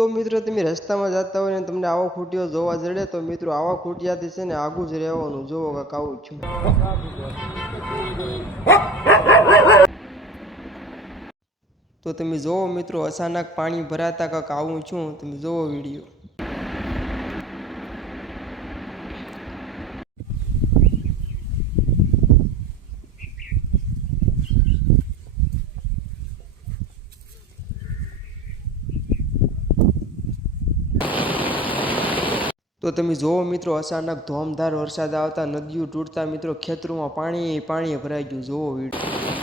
તો મિત્રો તમે રસ્તામાં જતા હોય ને તમને આવો ખૂટિયો જોવા જડે, તો મિત્રો આવા ખૂટિયાથી છે ને આગું જ રહેવાનું. જોવો કાંક, આવું છું. તો તમે જોવો મિત્રો, અચાનક પાણી ભરાતા કાંક, આવું છું. તમે જોવો વીડિયો. તો તમે જુઓ મિત્રો, અચાનક ધોમધાર વરસાદ આવતા નદીઓ તૂટતા મિત્રો, ખેતરોમાં પાણી પાણી ભરાઈ ગયું. જુઓ વીડિયો